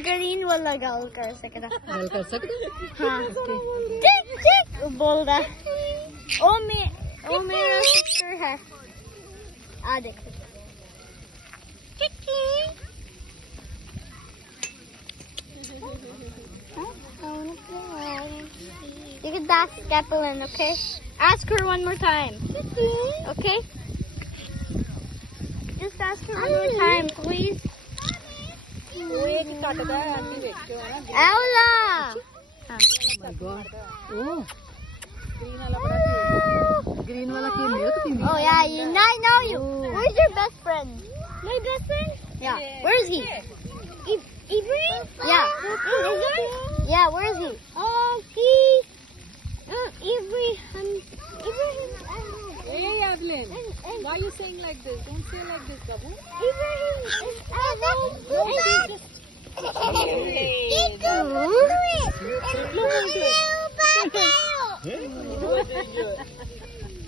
Green वाला गल कर सकदा गल कर सकते हां टिक टिक बोलदा ओ मेरा सिस्टर है आ देखो टिकी You can ask Capelin, okay? Ask her one more time. Okay? Just ask her one more time, please. Ella! my god oh green wala came milk pindi Oh yeah, I know you. Where's your best friend? My best friend? Yeah. Where is he? Ibrahim? Yeah. Yeah, where is he? Ibrahim. hey Adeline why are you saying like this don't say like this babu Ibrahim is at home. Look at